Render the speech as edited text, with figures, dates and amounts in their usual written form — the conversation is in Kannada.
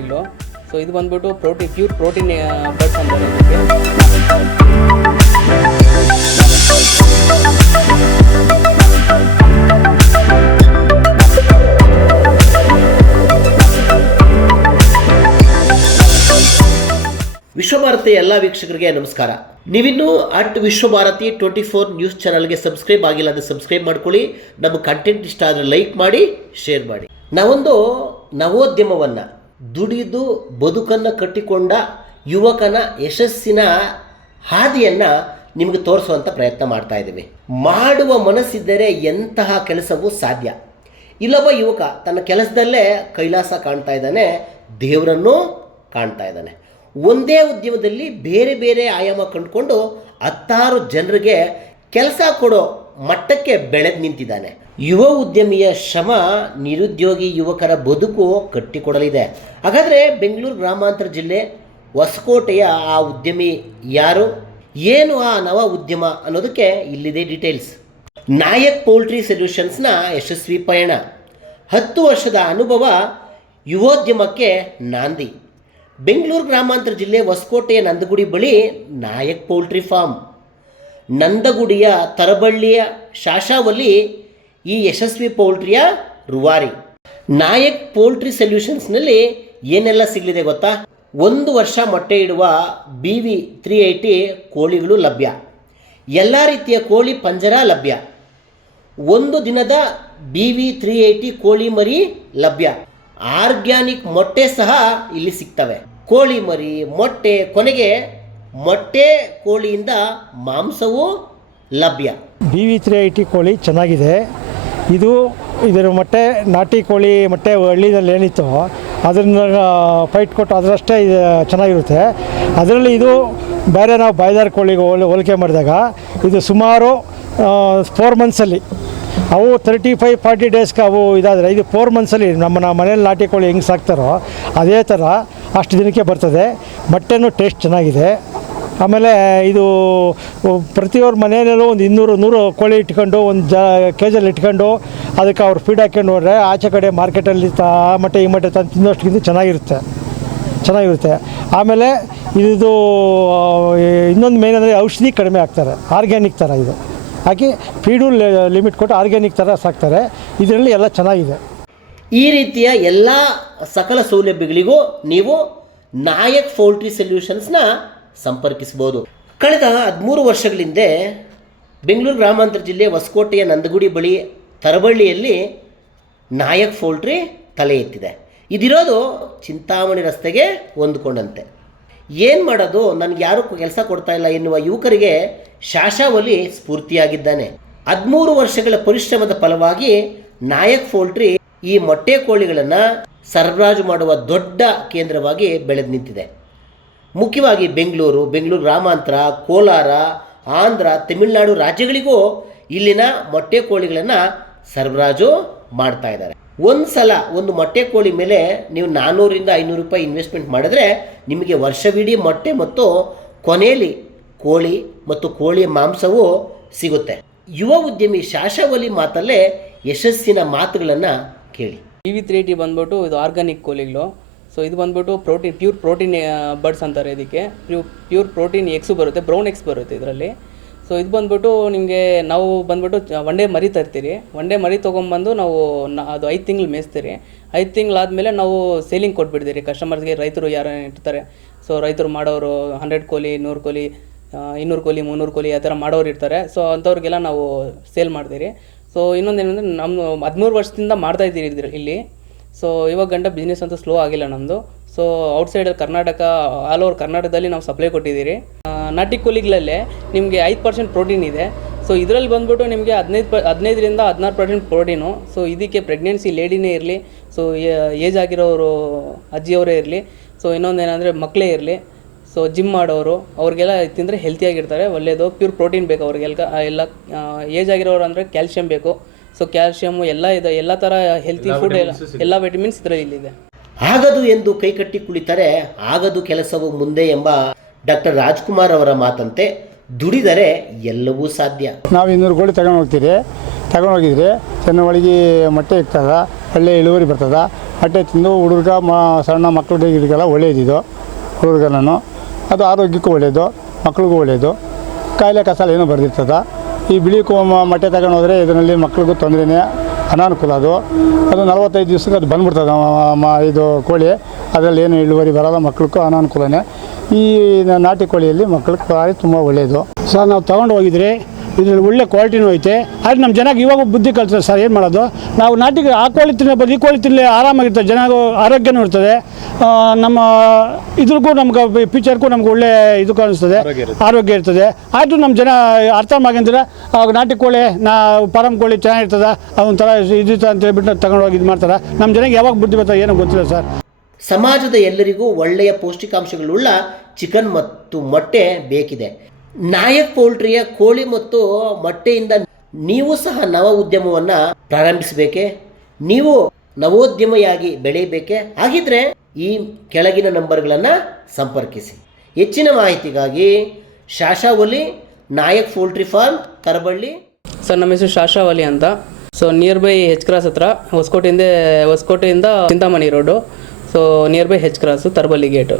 ಕೋಳಿಗಳು. ಸೊ ಇದು ಬಂದ್ಬಿಟ್ಟು ಪ್ಯೂರ್ ಪ್ರೋಟೀನ್ ಬರ್ಡ್ಸ್ ಅಂತಾರೆ ಇದಕ್ಕೆ. ವಿಶ್ವಭಾರತಿ ಎಲ್ಲ ವೀಕ್ಷಕರಿಗೆ ನಮಸ್ಕಾರ. ನೀವಿನ್ನೂ ವಿಶ್ವಭಾರತಿ 24 ನ್ಯೂಸ್ ಚಾನಲ್ಗೆ ಸಬ್ಸ್ಕ್ರೈಬ್ ಆಗಿಲ್ಲ ಅಂದರೆ ಸಬ್ಸ್ಕ್ರೈಬ್ ಮಾಡ್ಕೊಳ್ಳಿ. ನಮ್ಮ ಕಂಟೆಂಟ್ ಇಷ್ಟ ಆದರೆ ಲೈಕ್ ಮಾಡಿ, ಶೇರ್ ಮಾಡಿ. ನಾವೊಂದು ನವೋದ್ಯಮವನ್ನು ದುಡಿದು ಬದುಕನ್ನು ಕಟ್ಟಿಕೊಂಡ ಯುವಕನ ಯಶಸ್ಸಿನ ಹಾದಿಯನ್ನು ನಿಮಗೆ ತೋರಿಸುವಂಥ ಪ್ರಯತ್ನ ಮಾಡ್ತಾ ಇದ್ದೀವಿ. ಮಾಡುವ ಮನಸ್ಸಿದ್ದರೆ ಎಂತಹ ಕೆಲಸವೂ ಸಾಧ್ಯ. ಇಲ್ಲೊಬ್ಬ ಯುವಕ ತನ್ನ ಕೆಲಸದಲ್ಲೇ ಕೈಲಾಸ ಕಾಣ್ತಾ ಇದ್ದಾನೆ, ದೇವರನ್ನು ಕಾಣ್ತಾ ಇದ್ದಾನೆ. ಒಂದೇ ಉದ್ಯಮದಲ್ಲಿ ಬೇರೆ ಬೇರೆ ಆಯಾಮ ಕಂಡುಕೊಂಡು 10 ಜನರಿಗೆ ಕೆಲಸ ಕೊಡೋ ಮಟ್ಟಕ್ಕೆ ಬೆಳೆದು ನಿಂತಿದ್ದಾನೆ. ಯುವ ಉದ್ಯಮಿಯ ಶ್ರಮ ನಿರುದ್ಯೋಗಿ ಯುವಕರ ಬದುಕು ಕಟ್ಟಿಕೊಡಲಿದೆ. ಹಾಗಾದರೆ ಬೆಂಗಳೂರು ಗ್ರಾಮಾಂತರ ಜಿಲ್ಲೆ ಹೊಸಕೋಟೆಯ ಆ ಉದ್ಯಮಿ ಯಾರು, ಏನು ಆ ನವ ಉದ್ಯಮ ಅನ್ನೋದಕ್ಕೆ ಇಲ್ಲಿದೆ ಡೀಟೇಲ್ಸ್. ನಾಯಕ್ ಪೌಲ್ಟ್ರಿ ಸೊಲ್ಯೂಷನ್ಸ್ನ ಯಶಸ್ವಿ ಪಯಣ, 10 ವರ್ಷದ ಅನುಭವ ಯುವೋದ್ಯಮಕ್ಕೆ ನಾಂದಿ. ಬೆಂಗಳೂರು ಗ್ರಾಮಾಂತರ ಜಿಲ್ಲೆ ಹೊಸಕೋಟೆಯ ನಂದಗುಡಿ ಬಳಿ ನಾಯಕ್ ಪೌಲ್ಟ್ರಿ ಫಾರ್ಮ್. ನಂದಗುಡಿಯ ತರಬಳ್ಳಿಯ ಶಾಶಾವಲ್ಲಿ ಈ ಯಶಸ್ವಿ ಪೌಲ್ಟ್ರಿಯ ರೂವಾರಿ. ನಾಯಕ್ ಪೌಲ್ಟ್ರಿ ಸೊಲ್ಯೂಷನ್ಸ್ನಲ್ಲಿ ಏನೆಲ್ಲ ಸಿಗಲಿದೆ ಗೊತ್ತಾ? 1 ವರ್ಷ ಮೊಟ್ಟೆ ಇಡುವ BV 380 ಕೋಳಿಗಳು ಲಭ್ಯ. ಎಲ್ಲ ರೀತಿಯ ಕೋಳಿ ಪಂಜರ ಲಭ್ಯ. 1 ದಿನದ BV 380 ಕೋಳಿ ಮರಿ ಲಭ್ಯ. ಆರ್ಗ್ಯಾನಿಕ್ ಮೊಟ್ಟೆ ಸಹ ಇಲ್ಲಿ ಸಿಗ್ತವೆ. ಕೋಳಿ ಮರಿ, ಮೊಟ್ಟೆ, ಕೊನೆಗೆ ಮೊಟ್ಟೆ ಕೋಳಿಯಿಂದ ಮಾಂಸವೂ ಲಭ್ಯ. BV 380 ಕೋಳಿ ಚೆನ್ನಾಗಿದೆ. ಇದರ ಮೊಟ್ಟೆ ನಾಟಿ ಕೋಳಿ ಮೊಟ್ಟೆ ಹಳ್ಳಿನಲ್ಲಿ ಏನಿತ್ತು ಅದನ್ನು ಫೈಟ್ ಕೊಟ್ಟು ಅದರಷ್ಟೇ ಇದು ಚೆನ್ನಾಗಿರುತ್ತೆ. ಅದರಲ್ಲಿ ಇದು ಬೇರೆ ನಾವು ಬಾಯ್ದಾರ್ ಕೋಳಿಗೆ ಹೋಲಿಕೆ ಮಾಡಿದಾಗ ಇದು ಸುಮಾರು 4 ಮಂತ್ಸಲ್ಲಿ ಅವು 35-40 ಡೇಸ್ಗೆ ಅವು ಇದಾದರೆ ಇದು 4 ಮಂತ್ಸಲ್ಲಿ ನಮ್ಮ ಮನೇಲಿ ನಾಟಿ ಕೋಳಿ ಹೆಂಗೆ ಸಾಕ್ತಾರೋ ಅದೇ ಥರ ಅಷ್ಟು ದಿನಕ್ಕೆ ಬರ್ತದೆ. ಮೊಟ್ಟೆನೂ ಟೇಸ್ಟ್ ಚೆನ್ನಾಗಿದೆ. ಆಮೇಲೆ ಇದು ಪ್ರತಿಯೊಬ್ಬರ ಮನೆಯಲ್ಲೂ ಒಂದು 200-100 ಕೋಳಿ ಇಟ್ಕೊಂಡು ಒಂದು ಕೇಜಲ್ಲಿ ಇಟ್ಕೊಂಡು ಅದಕ್ಕೆ ಅವ್ರು ಫೀಡ್ ಹಾಕ್ಕೊಂಡು ಹೋದರೆ ಆಚೆ ಕಡೆ ಮಾರ್ಕೆಟಲ್ಲಿ ಆ ಮಟ್ಟೆ ಈ ಮಟ್ಟೆ ತಂದು ತಿನ್ನೋಷ್ಟಿಗಿಂತ ಚೆನ್ನಾಗಿರುತ್ತೆ. ಆಮೇಲೆ ಇದು ಇನ್ನೊಂದು ಮೇನ್ ಅಂದರೆ ಔಷಧಿ ಕಡಿಮೆ ಹಾಕ್ತಾರೆ. ಆರ್ಗ್ಯಾನಿಕ್ ಥರ ಇದು ಹಾಕಿ ಫೀಡು ಲಿಮಿಟ್ ಕೊಟ್ಟು ಆರ್ಗ್ಯಾನಿಕ್ ಥರ ಸಾಕ್ತಾರೆ. ಇದರಲ್ಲಿ ಎಲ್ಲ ಚೆನ್ನಾಗಿದೆ. ಈ ರೀತಿಯ ಎಲ್ಲ ಸಕಲ ಸೌಲಭ್ಯಗಳಿಗೂ ನೀವು ನಾಯಕ್ ಪೌಲ್ಟ್ರಿ ಸೊಲ್ಯೂಷನ್ಸ್ನ ಸಂಪರ್ಕಿಸಬಹುದು. ಕಳೆದ 13 ವರ್ಷಗಳ ಹಿಂದೆ ಬೆಂಗಳೂರು ಗ್ರಾಮಾಂತರ ಜಿಲ್ಲೆ ಹೊಸಕೋಟೆಯ ನಂದಗುಡಿ ಬಳಿ ತರಬಳ್ಳಿಯಲ್ಲಿ ನಾಯಕ್ ಪೌಲ್ಟ್ರಿ ತಲೆ ಎತ್ತಿದೆ. ಇದಿರೋದು ಚಿಂತಾಮಣಿ ರಸ್ತೆಗೆ ಹೊಂದಿಕೊಂಡಂತೆ. ಏನು ಮಾಡೋದು, ನನಗೆ ಯಾರೂ ಕೆಲಸ ಕೊಡ್ತಾ ಇಲ್ಲ ಎನ್ನುವ ಯುವಕರಿಗೆ ಶಾಶಾವಲಿ ಸ್ಫೂರ್ತಿಯಾಗಿದ್ದಾನೆ. 13 ವರ್ಷಗಳ ಪರಿಶ್ರಮದ ಫಲವಾಗಿ ನಾಯಕ್ ಪೌಲ್ಟ್ರಿ ಈ ಮೊಟ್ಟೆ ಕೋಳಿಗಳನ್ನು ಸರಬರಾಜು ಮಾಡುವ ದೊಡ್ಡ ಕೇಂದ್ರವಾಗಿ ಬೆಳೆದು ನಿಂತಿದೆ. ಮುಖ್ಯವಾಗಿ ಬೆಂಗಳೂರು ಗ್ರಾಮಾಂತರ, ಕೋಲಾರ, ಆಂಧ್ರ, ತಮಿಳುನಾಡು ರಾಜ್ಯಗಳಿಗೂ ಇಲ್ಲಿನ ಮೊಟ್ಟೆ ಕೋಳಿಗಳನ್ನು ಸರಬರಾಜು ಮಾಡ್ತಾ ಇದ್ದಾರೆ. ಒಂದು ಸಲ ಒಂದು ಮೊಟ್ಟೆ ಕೋಳಿ ಮೇಲೆ ನೀವು 400-500 ರೂಪಾಯಿ ಇನ್ವೆಸ್ಟ್ಮೆಂಟ್ ಮಾಡಿದ್ರೆ ನಿಮಗೆ ವರ್ಷವಿಡೀ ಮೊಟ್ಟೆ ಮತ್ತು ಕೊನೆಯಲ್ಲಿ ಕೋಳಿ ಮತ್ತು ಕೋಳಿಯ ಮಾಂಸವೂ ಸಿಗುತ್ತೆ. ಯುವ ಉದ್ಯಮಿ ಶಾಶಾವಲಿ ಮಾತಲ್ಲೇ ಯಶಸ್ಸಿನ ಮಾತುಗಳನ್ನು ಕೇಳಿ. BV 380 ಬಂದ್ಬಿಟ್ಟು ಇದು ಆರ್ಗ್ಯಾನಿಕ್ ಕೋಳಿಗಳು. ಸೊ ಇದು ಬಂದ್ಬಿಟ್ಟು ಪ್ಯೂರ್ ಪ್ರೋಟೀನ್ ಬರ್ಡ್ಸ್ ಅಂತಾರೆ ಇದಕ್ಕೆ. ಪ್ಯೂರ್ ಪ್ರೋಟೀನ್ ಎಗ್ಸು ಬರುತ್ತೆ, ಬ್ರೌನ್ ಎಗ್ಸ್ ಬರುತ್ತೆ ಇದರಲ್ಲಿ. ಸೊ ಇದು ಬಂದ್ಬಿಟ್ಟು ನಿಮಗೆ ನಾವು ಬಂದ್ಬಿಟ್ಟು ಒಂದೇ ಮರಿ ತರ್ತೀರಿ. ಒಂದೇ ಮರಿ ತೊಗೊಂಬಂದು ನಾವು ಅದು 5 ತಿಂಗಳು ಮೇಯಿಸ್ತೀರಿ. 5 ತಿಂಗಳಾದಮೇಲೆ ನಾವು ಸೇಲಿಂಗ್ ಕೊಟ್ಬಿಡ್ತೀರಿ ಕಸ್ಟಮರ್ಸ್ಗೆ. ರೈತರು ಯಾರು ಇರ್ತಾರೆ, ಸೊ ರೈತರು ಮಾಡೋರು 100 ಕೋಳಿ, 100 ಕೋಳಿ, 200 ಕೋಳಿ, 300 ಕೋಳಿ ಆ ಥರ ಮಾಡೋರು ಇರ್ತಾರೆ. ಸೊ ಅಂಥವ್ರಿಗೆಲ್ಲ ನಾವು ಸೇಲ್ ಮಾಡ್ತೀರಿ. ಸೊ ಇನ್ನೊಂದೇನೆಂದರೆ ನಮ್ಮ 13 ವರ್ಷದಿಂದ ಮಾಡ್ತಾಯಿದ್ದೀರಿ ಇಲ್ಲಿ. ಸೊ ಇವಾಗ ಗಂಟ ಬಿಸ್ನೆಸ್ ಅಂತೂ ಸ್ಲೋ ಆಗಿಲ್ಲ ನಮ್ಮದು. ಸೊ ಔಟ್ಸೈಡಲ್ಲಿ ಕರ್ನಾಟಕ, ಆಲ್ ಓವರ್ ಕರ್ನಾಟಕದಲ್ಲಿ ನಾವು ಸಪ್ಲೈ ಕೊಟ್ಟಿದ್ದೀರಿ. ನಾಟಿ ಕೋಳಿಗಳಲ್ಲೇ ನಿಮಗೆ 5% ಪ್ರೋಟೀನ್ ಇದೆ. ಸೊ ಇದರಲ್ಲಿ ಬಂದ್ಬಿಟ್ಟು ನಿಮಗೆ 15-16% ಪ್ರೋಟೀನು. ಸೊ ಇದಕ್ಕೆ ಪ್ರೆಗ್ನೆನ್ಸಿ ಲೇಡಿನೇ ಇರಲಿ, ಸೊ ಏಜ್ ಆಗಿರೋರು ಅಜ್ಜಿಯವರೇ ಇರಲಿ, ಸೊ ಇನ್ನೊಂದೇನೆಂದರೆ ಮಕ್ಕಳೇ ಇರಲಿ, ಸೊ ಜಿಮ್ ಮಾಡೋರು ಅವ್ರಿಗೆಲ್ಲ ತಿಂದರೆ ಹೆಲ್ತಿಯಾಗಿರ್ತಾರೆ, ಒಳ್ಳೆಯದು. ಪ್ಯೂರ್ ಪ್ರೋಟೀನ್ ಬೇಕು ಅವ್ರಿಗೆಲ್ಲ. ಎಲ್ಲ ಏಜ್ ಆಗಿರೋರು ಅಂದರೆ ಕ್ಯಾಲ್ಶಿಯಮ್ ಬೇಕು. ಸೊ ಕ್ಯಾಲ್ಶಿಯಮ್ಮು ಎಲ್ಲ ಇದೆ, ಎಲ್ಲ ಥರ ಹೆಲ್ತಿ ಫುಡ್ ಎಲ್ಲ ವಿಟಮಿನ್ಸ್ ಇದರಲ್ಲಿ ಇಲ್ಲಿದೆ. ಆಗದು ಎಂದು ಕೈಕಟ್ಟಿ ಕುಳಿತರೆ ಆಗದು ಕೆಲಸವು ಮುಂದೆ ಎಂಬ ಡಾಕ್ಟರ್ ರಾಜ್ಕುಮಾರ್ ಅವರ ಮಾತಂತೆ ದುಡಿದರೆ ಎಲ್ಲವೂ ಸಾಧ್ಯ. ನಾವು 200 ಕೋಳಿ ತಗೊಂಡೋಗಿದ್ರೆ ಚೆನ್ನಾಗಿ ಮೊಟ್ಟೆ ಇರ್ತದ, ಒಳ್ಳೆ ಇಳುವರಿ ಬರ್ತದ. ಮೊಟ್ಟೆ ತಿಂದು ಸಣ್ಣ ಮಕ್ಕಳಿಗೆಲ್ಲ ಒಳ್ಳೆಯದಿದು ಹುಡುಗರನ್ನು. ಅದು ಆರೋಗ್ಯಕ್ಕೂ ಒಳ್ಳೆಯದು, ಮಕ್ಳಿಗೂ ಒಳ್ಳೆಯದು, ಕಾಯಿಲೆ ಕಸಾಲ ಏನೂ ಬರ್ದಿರ್ತದೆ. ಈ ಬಿಳಿ ಮೊಟ್ಟೆ ತಗೊಂಡು ಹೋದರೆ ಇದರಲ್ಲಿ ಮಕ್ಳಿಗೂ ತೊಂದರೆನೇ, ಅನಾನುಕೂಲ. ಅದು 45 ದಿವಸಕ್ಕೆ ಅದು ಬಂದ್ಬಿಡ್ತದೆ ಇದು ಕೋಳಿ. ಅದರಲ್ಲಿ ಏನು ಇಳುವರಿ ಬರೋಲ್ಲ, ಮಕ್ಳಿಗೂ ಅನಾನುಕೂಲನೇ. ಈ ನಾಟಿ ಕೋಳಿಯಲ್ಲಿ ಮಕ್ಳಿಗೆ ಭಾರಿ ತುಂಬ ಒಳ್ಳೆಯದು ಸರ್. ನಾವು ತೊಗೊಂಡು ಹೋಗಿದ್ರಿ, ಇದರಲ್ಲಿ ಒಳ್ಳೆ ಕ್ವಾಲಿಟಿನೂ ಐತೆ. ಆದರೆ ನಮ್ಮ ಜನಕ್ಕೆ ಇವಾಗ ಬುದ್ಧಿ ಕಲಿಸ್ತಾರೆ ಸರ್, ಏನು ಮಾಡೋದು. ನಾವು ನಾಟಿಗೆ ಆ ಕೋಳಿ ತಿನ್ನಬಹುದು, ಈ ಕೋಳಿ ತಿನ್ನಲಿ ಆರಾಮಾಗಿರ್ತದೆ, ಜನಗೂ ಆರೋಗ್ಯನೂ ಇರ್ತದೆ. ನಮ್ಮ ಇದ್ರಿಗೂ ನಮ್ಗೆ ಫ್ಯೂಚರ್ಗೂ ನಮ್ಗೆ ಒಳ್ಳೆ ಇದು ಕಾಣಿಸ್ತದೆ, ಆರೋಗ್ಯ ಇರ್ತದೆ. ಆದರೂ ನಮ್ಮ ಜನ ಅರ್ಥ ಮಾಡಿದ್ರೆ ನಾಟಿ ಕೋಳಿ ಫಾರಂ ಕೋಳಿ ಚೆನ್ನಾಗಿರ್ತದೆ, ಅದೊಂಥರ ಇದು ಅಂತ ಹೇಳ್ಬಿಟ್ಟು ತಗೊಂಡೋಗಿ ಇದು ಮಾಡ್ತಾರೆ. ನಮ್ಮ ಜನಕ್ಕೆ ಯಾವಾಗ ಬುದ್ಧಿ ಬರ್ತದೆ ಏನೋ ಗೊತ್ತಿಲ್ಲ ಸರ್. ಸಮಾಜದ ಎಲ್ಲರಿಗೂ ಒಳ್ಳೆಯ ಪೌಷ್ಟಿಕಾಂಶಗಳುಳ್ಳ ಚಿಕನ್ ಮತ್ತು ಮೊಟ್ಟೆ ಬೇಕಿದೆ. ನಾಯಕ್ ಪೌಲ್ಟ್ರಿಯ ಕೋಳಿ ಮತ್ತು ಮೊಟ್ಟೆಯಿಂದ ನೀವು ಸಹ ನವ ಉದ್ಯಮವನ್ನು ಪ್ರಾರಂಭಿಸಬೇಕೆ? ನೀವು ನವೋದ್ಯಮಿಯಾಗಿ ಬೆಳೆಯಬೇಕೆ? ಹಾಗಿದ್ರೆ ಈ ಕೆಳಗಿನ ನಂಬರ್ಗಳನ್ನು ಸಂಪರ್ಕಿಸಿ. ಹೆಚ್ಚಿನ ಮಾಹಿತಿಗಾಗಿ Shashavali Nayak poultry farm, Taraballi. Sir ನಮ್ಮ ಹೆಸರು ಶಾಶಾವಲಿ ಅಂತ. So near by H cross ಹತ್ರ, ಹೊಸಕೋಟೆಯಿಂದ Chintamani road. So near by H cross, Taraballi gate.